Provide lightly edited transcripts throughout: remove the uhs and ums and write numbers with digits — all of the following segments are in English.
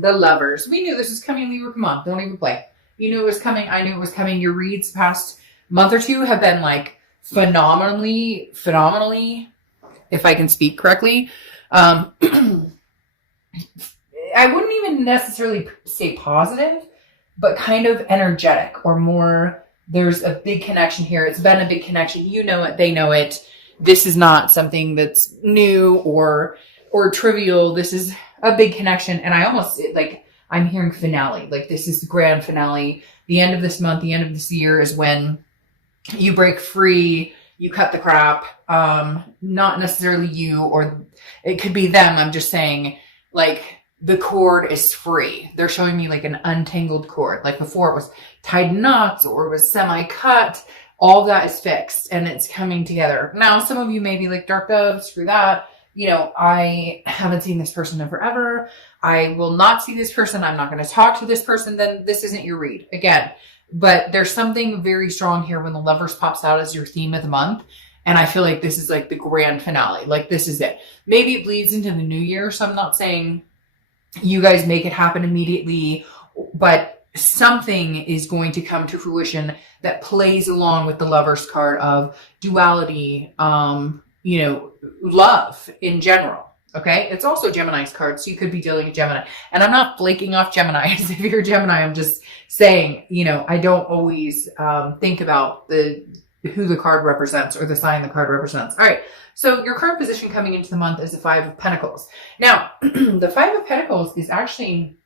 The Lovers. We knew this was coming, Libra. Come on, don't even play. You knew it was coming. I knew it was coming. Your reads past month or two have been like phenomenally, if I can speak correctly. I wouldn't even necessarily say positive, but kind of energetic or more. There's a big connection here. It's been a big connection. You know it. They know it. This is not something that's new or trivial. This is a big connection. And I almost like, I'm hearing finale. Like this is the grand finale. The end of this month, the end of this year is when you break free, you cut the crap. Not necessarily you, or it could be them. I'm just saying like the cord is free. They're showing me like an untangled cord. Like before it was tied in knots or it was semi-cut. All that is fixed and it's coming together. Now, some of you may be like, Dark Dove, screw that. You know, I haven't seen this person in forever. I will not see this person. I'm not going to talk to this person. Then this isn't your read again. But there's something very strong here when the Lovers pops out as your theme of the month. And I feel like this is like the grand finale. Like this is it. Maybe it bleeds into the new year. So I'm not saying you guys make it happen immediately, but something is going to come to fruition that plays along with the Lovers card of duality, you know, love in general. Okay. It's also Gemini's card. So you could be dealing with Gemini, and I'm not flaking off Gemini. If you're a Gemini, I'm just saying, you know, I don't always, think about who the card represents or the sign the card represents. All right. So your current position coming into the month is the Five of Pentacles. Now, the Five of Pentacles is actually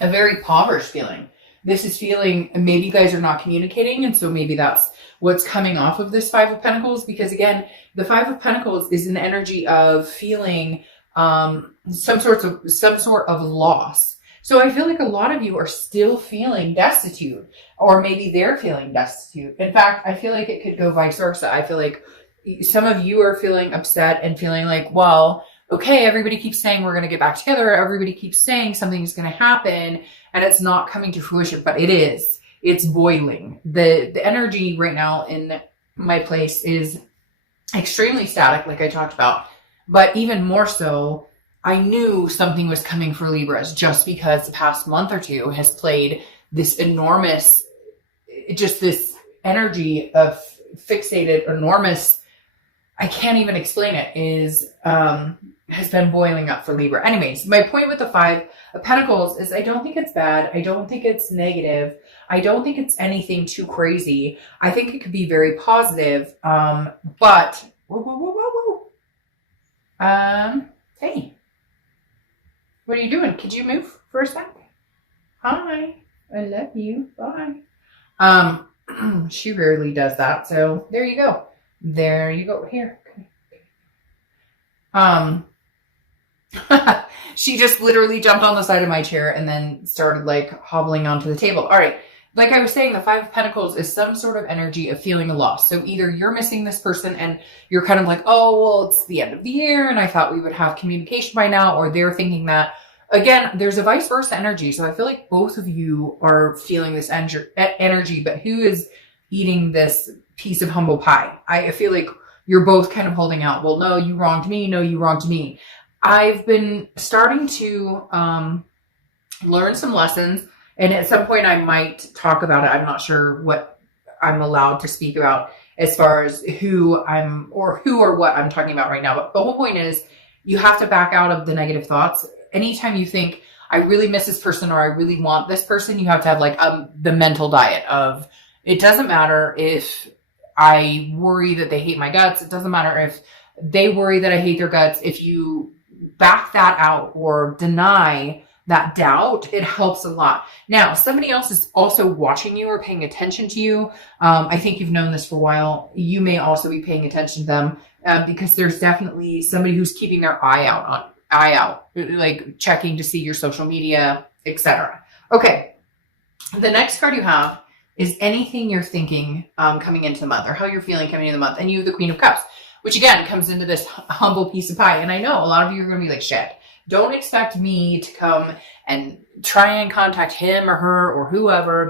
a very impoverished feeling. This is feeling maybe you guys are not communicating. And so maybe that's what's coming off of this Five of Pentacles. Because again, the Five of Pentacles is an energy of feeling some sort of loss. So I feel like a lot of you are still feeling destitute, or maybe they're feeling destitute. In fact, I feel like it could go vice versa. I feel like some of you are feeling upset and feeling like, well, okay, everybody keeps saying we're going to get back together. Everybody keeps saying something's going to happen and it's not coming to fruition, but it is. It's boiling. The energy right now in my place is extremely static, like I talked about, but even more so, I knew something was coming for Libras just because the past month or two has played this enormous, just this energy of fixated, enormous, I can't even explain it, has been boiling up for Libra. Anyways, my point with the Five of Pentacles is I don't think it's bad. I don't think it's negative. I don't think it's anything too crazy. I think it could be very positive. But, hey, what are you doing? Could you move for a sec? Hi, I love you. Bye. She rarely does that. So there you go. There you go. Here. She just literally jumped on the side of my chair and then started like hobbling onto the table. All right. Like I was saying, the Five of Pentacles is some sort of energy of feeling a loss. So either you're missing this person and you're kind of like, oh, well, it's the end of the year and I thought we would have communication by now, or they're thinking that. Again, there's a vice versa energy. So I feel like both of you are feeling this energy, but who is eating this piece of humble pie? I feel like you're both kind of holding out. Well, no, you wronged me. No, you wronged me. I've been starting to learn some lessons, and at some point I might talk about it. I'm not sure what I'm allowed to speak about as far as who or what I'm talking about right now. But the whole point is you have to back out of the negative thoughts. Anytime you think, I really miss this person or I really want this person, you have to have like the mental diet of, it doesn't matter if I worry that they hate my guts. It doesn't matter if they worry that I hate their guts. If you back that out or deny that doubt, it helps a lot. Now, somebody else is also watching you or paying attention to you. I think you've known this for a while. You may also be paying attention to them because there's definitely somebody who's keeping their eye out, like checking to see your social media, etc. Okay. The next card you have is anything you're thinking coming into the month, or how you're feeling coming into the month. And you have the Queen of Cups, which again comes into this humble piece of pie. And I know a lot of you are going to be like, shit, don't expect me to come and try and contact him or her or whoever,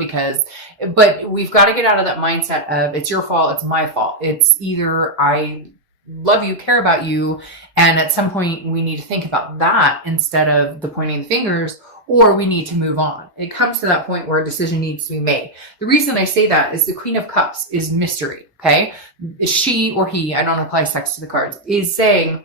but we've got to get out of that mindset of it's your fault, it's my fault. It's either I love you, care about you. And at some point we need to think about that instead of the pointing the fingers, or we need to move on. It comes to that point where a decision needs to be made. The reason I say that is the Queen of Cups is mystery. Okay. She or he, I don't apply sex to the cards, is saying,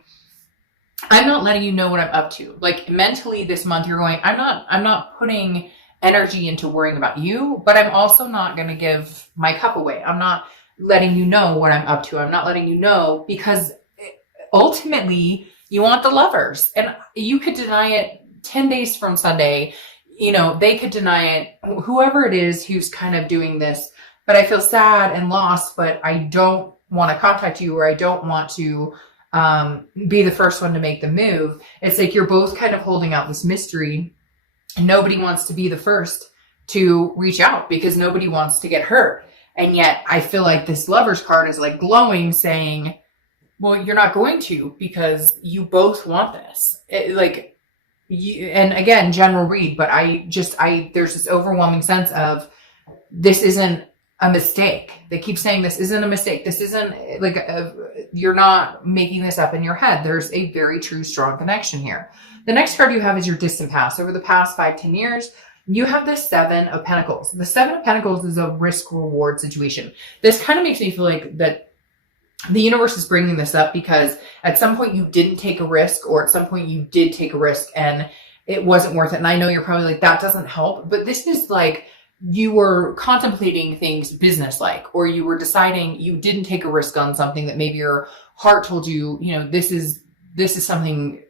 I'm not letting you know what I'm up to. Like mentally this month you're going, I'm not putting energy into worrying about you, but I'm also not going to give my cup away. I'm not letting you know what I'm up to. I'm not letting you know because ultimately you want the lovers, and you could deny it 10 days from Sunday. You know, they could deny it, whoever it is who's kind of doing this, but I feel sad and lost, but I don't want to contact you, or I don't want to be the first one to make the move. It's like you're both kind of holding out this mystery, and nobody wants to be the first to reach out because nobody wants to get hurt. And yet I feel like this Lover's card is like glowing, saying, well, you're not going to, because you both want this. And again, general read, but there's this overwhelming sense of this isn't a mistake. They keep saying this isn't a mistake. This isn't you're not making this up in your head. There's a very true, strong connection here. The next card you have is your distant past. Over the past 5-10 years, you have the 7 of Pentacles. The 7 of Pentacles is a risk reward situation. This kind of makes me feel like that the universe is bringing this up because at some point you didn't take a risk, or at some point you did take a risk and it wasn't worth it. And I know you're probably like, that doesn't help, but this is like you were contemplating things business-like, or you were deciding you didn't take a risk on something that maybe your heart told you, you know, this is something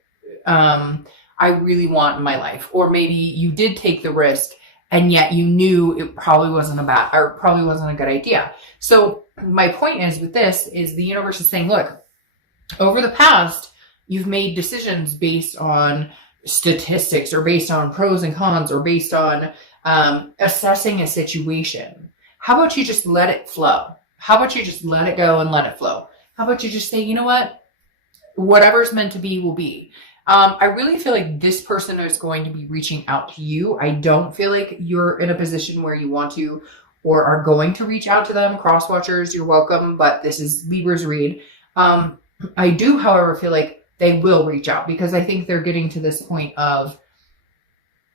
I really want in my life. Or maybe you did take the risk and yet you knew it probably wasn't a good idea. So my point is with this is the universe is saying, look, over the past, you've made decisions based on statistics, or based on pros and cons, or based on assessing a situation. How about you just let it flow? How about you just let it go and let it flow? How about you just say, you know what? Whatever's meant to be will be. I really feel like this person is going to be reaching out to you. I don't feel like you're in a position where you want to or are going to reach out to them. Cross watchers, you're welcome, but this is Libra's read. I do, however, feel like they will reach out because I think they're getting to this point of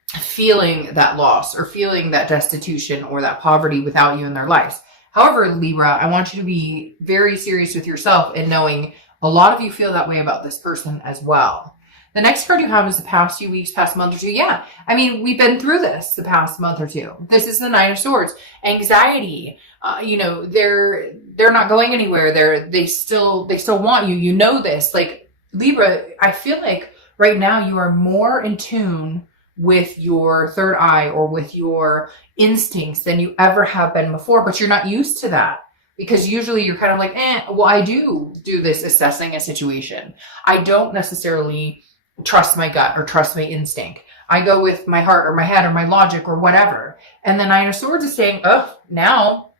feeling that loss or feeling that destitution or that poverty without you in their lives. However, Libra, I want you to be very serious with yourself and knowing a lot of you feel that way about this person as well. The next card you have is the past few weeks, past month or two. Yeah. I mean, we've been through this the past month or two. This is the 9 of Swords. Anxiety. They're not going anywhere. They still want you. You know this. Like Libra, I feel like right now you are more in tune with your third eye or with your instincts than you ever have been before, but you're not used to that. Because usually you're kind of like, well, I do this assessing a situation. I don't necessarily trust my gut or trust my instinct. I go with my heart or my head or my logic or whatever. And the 9 of Swords is saying, oh, now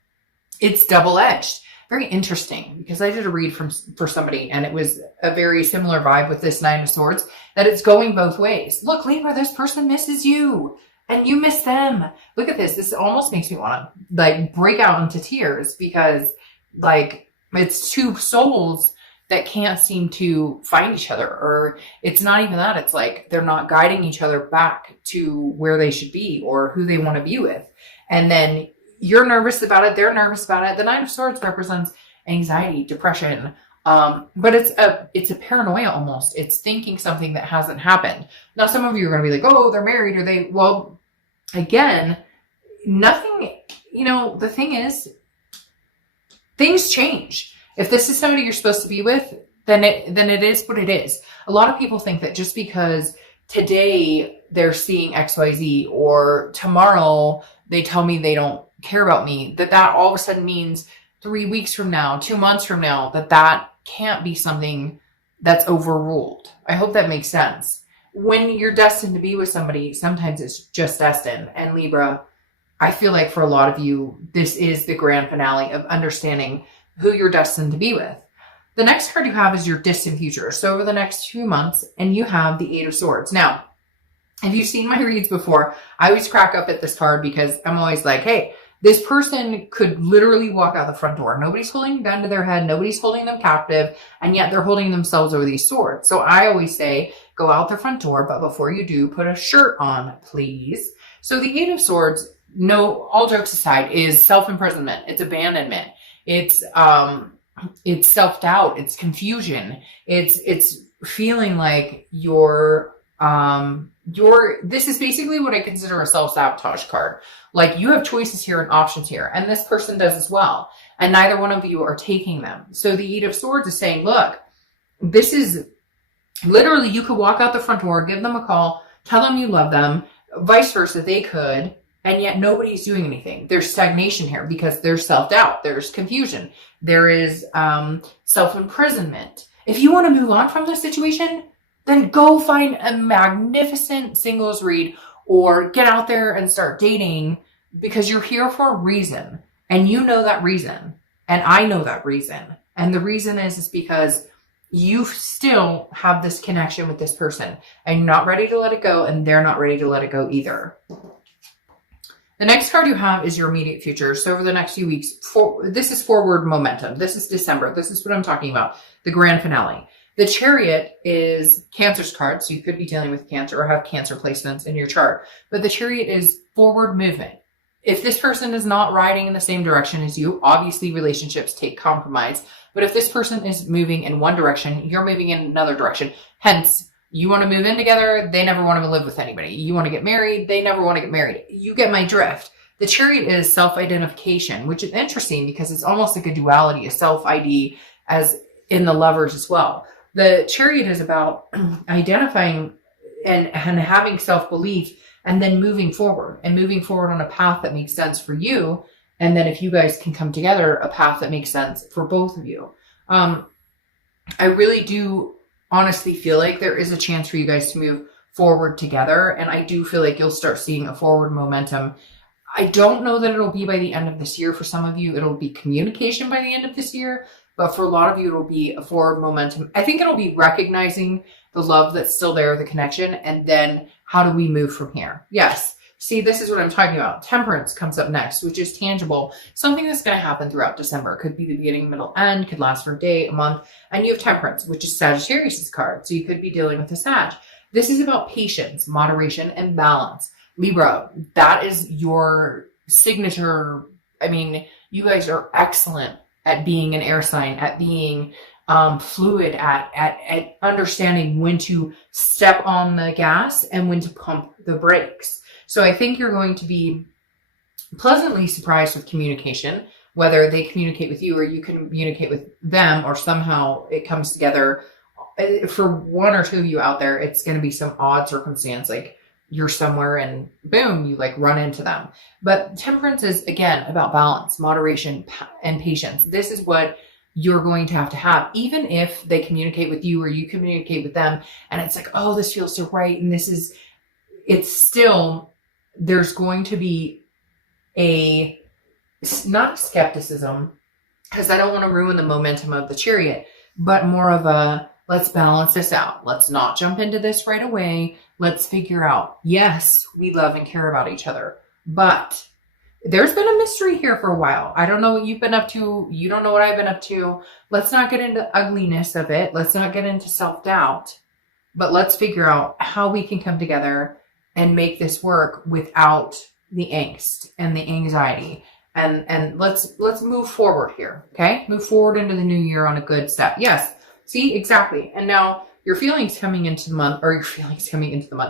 it's double-edged. Very interesting, because I did a read for somebody and it was a very similar vibe with this 9 of Swords, that it's going both ways. Look, Libra, this person misses you and you miss them. Look at this. This almost makes me want to like break out into tears, because like it's two souls that can't seem to find each other. Or it's not even that. It's like they're not guiding each other back to where they should be or who they want to be with. And then you're nervous about it. They're nervous about it. The 9 of Swords represents anxiety, depression. But it's a paranoia almost. It's thinking something that hasn't happened. Now, some of you are going to be like, oh, they're married, well, again, nothing, the thing is, things change. If this is somebody you're supposed to be with, then it is what it is. A lot of people think that just because today they're seeing XYZ or tomorrow they tell me they don't care about me, that all of a sudden means 3 weeks from now, 2 months from now, that can't be something that's overruled. I hope that makes sense. When you're destined to be with somebody, sometimes it's just destined. And Libra, I feel like for a lot of you, this is the grand finale of understanding who you're destined to be with. The next card you have is your distant future. So over the next 2 months, and you have the 8 of Swords. Now, if you've seen my reads before, I always crack up at this card because I'm always like, hey, This person could literally walk out the front door. Nobody's holding a gun to their head. Nobody's holding them captive. And yet they're holding themselves over these swords. So I always say, go out the front door. But before you do, put a shirt on, please. So the Eight of Swords, no, all jokes aside, is self-imprisonment. It's abandonment. It's self-doubt. It's confusion. It's feeling like this is basically what I consider a self-sabotage card. Like, you have choices here and options here, and this person does as well. And neither one of you are taking them. So the Eight of Swords is saying, look, this is literally, you could walk out the front door, give them a call, tell them you love them, vice versa, they could, and yet nobody's doing anything. There's stagnation here because there's self-doubt, there's confusion, there is self-imprisonment. If you want to move on from this situation, then go find a magnificent singles read or get out there and start dating, because you're here for a reason. And you know that reason. And I know that reason. And the reason is because you still have this connection with this person and you're not ready to let it go, and they're not ready to let it go either. The next card you have is your immediate future. So over the next few weeks, this is forward momentum. This is December. This is what I'm talking about. The grand finale. The Chariot is Cancer's card, so you could be dealing with Cancer or have Cancer placements in your chart. But the Chariot is forward movement. If this person is not riding in the same direction as you, obviously relationships take compromise. But if this person is moving in one direction, you're moving in another direction. Hence, you want to move in together, they never want to live with anybody. You want to get married, they never want to get married. You get my drift. The Chariot is self-identification, which is interesting because it's almost like a duality, a self-ID as in the Lovers as well. The Chariot is about identifying and having self-belief and then moving forward on a path that makes sense for you. And then if you guys can come together, a path that makes sense for both of you. I really do honestly feel like there is a chance for you guys to move forward together. And I do feel like you'll start seeing a forward momentum. I don't know that it'll be by the end of this year. For some of you, it'll be communication by the end of this year. But for a lot of you, it'll be a forward momentum. I think it'll be recognizing the love that's still there, the connection, and then how do we move from here? Yes. See, this is what I'm talking about. Temperance comes up next, which is tangible. Something that's going to happen throughout December. Could be the beginning, middle, end. Could last for a day, a month. And you have Temperance, which is Sagittarius' card. So you could be dealing with a Sag. This is about patience, moderation, and balance. Libra, that is your signature. I mean, you guys are excellent at being an air sign, at being fluid, at understanding when to step on the gas and when to pump the brakes. So I think you're going to be pleasantly surprised with communication, whether they communicate with you or you communicate with them, or somehow it comes together. For one or two of you out there, it's going to be some odd circumstance, like you're somewhere and boom, you like run into them. But Temperance is, again, about balance, moderation, and patience. This is what you're going to have, even if they communicate with you or you communicate with them. And it's like, oh, this feels so right. And it's still, there's going to be not skepticism, because I don't want to ruin the momentum of the Chariot, but more of a, let's balance this out. Let's not jump into this right away. Let's figure out, yes, we love and care about each other, but there's been a mystery here for a while. I don't know what you've been up to. You don't know what I've been up to. Let's not get into ugliness of it. Let's not get into self-doubt, but let's figure out how we can come together and make this work without the angst and the anxiety. And let's move forward here. Okay. Move forward into the new year on a good step. Yes. See, exactly. And now your feelings coming into the month,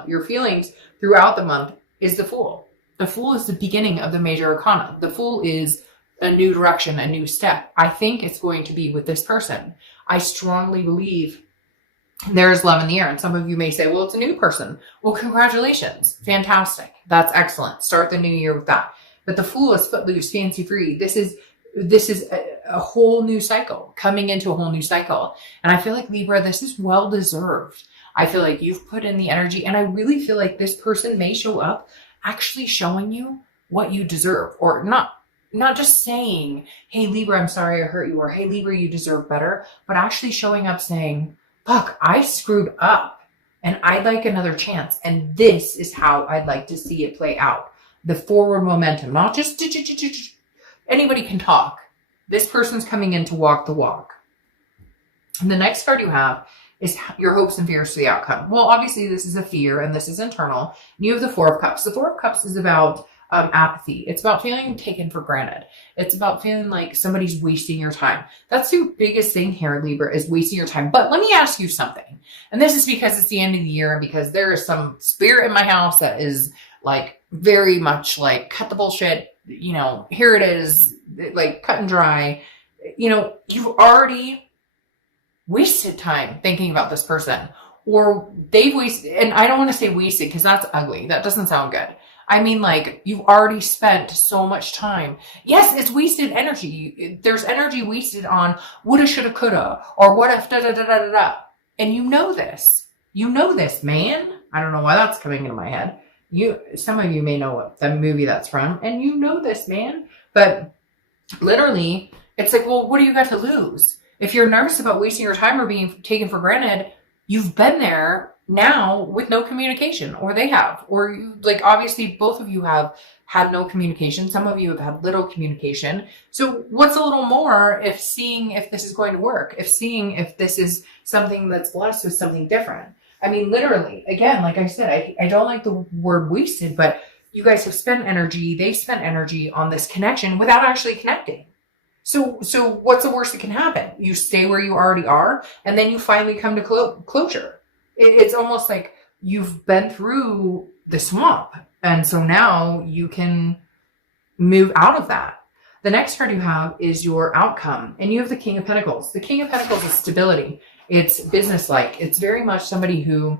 your feelings throughout the month is the Fool. The Fool is the beginning of the major arcana. The Fool is a new direction, a new step. I think it's going to be with this person. I strongly believe there's love in the air. And some of you may say, well, it's a new person. Well, congratulations. Fantastic. That's excellent. Start the new year with that. But the Fool is footloose, fancy free. This is a whole new cycle, coming into a whole new cycle. And I feel like, Libra, this is well deserved. I feel like you've put in the energy, and I really feel like this person may show up actually showing you what you deserve, or not just saying, hey, Libra, I'm sorry I hurt you, or hey, Libra, you deserve better, but actually showing up saying, fuck, I screwed up and I'd like another chance. And this is how I'd like to see it play out. the forward momentum, not just anybody can talk. This person's coming in to walk the walk. And the next card you have is your hopes and fears for the outcome. Well, obviously this is a fear and this is internal. You have the Four of Cups. The Four of Cups is about apathy. It's about feeling taken for granted. It's about feeling like somebody's wasting your time. That's the biggest thing here, Libra, is wasting your time. But let me ask you something. And this is because it's the end of the year and because there is some spirit in my house that is like very much like, cut the bullshit. You know, here it is, like cut and dry. You know, you've already wasted time thinking about this person, or they've wasted, and I don't want to say wasted because that's ugly. That doesn't sound good. I mean, like, you've already spent so much time. Yes, it's wasted energy. There's energy wasted on woulda, shoulda, coulda, or what if, da, da, da, da, da, da. And you know this. You know this, man. I don't know why that's coming into my head. Some of you may know what the movie that's from, and you know this, man. But literally, it's like, well, what do you got to lose? If you're nervous about wasting your time or being taken for granted, you've been there now with no communication, or they have, or you, like, obviously both of you have had no communication. Some of you have had little communication. So what's a little more if seeing if this is going to work, if seeing if this is something that's blessed with something different? I mean, literally, again, like I said, I don't like the word wasted, but you guys have spent energy, they spent energy on this connection without actually connecting. So what's the worst that can happen? You stay where you already are, and then you finally come to closure. It's almost like you've been through the swamp, and so now you can move out of that. The next card you have is your outcome, and you have the King of Pentacles. The King of Pentacles is stability. It's business-like. It's very much somebody who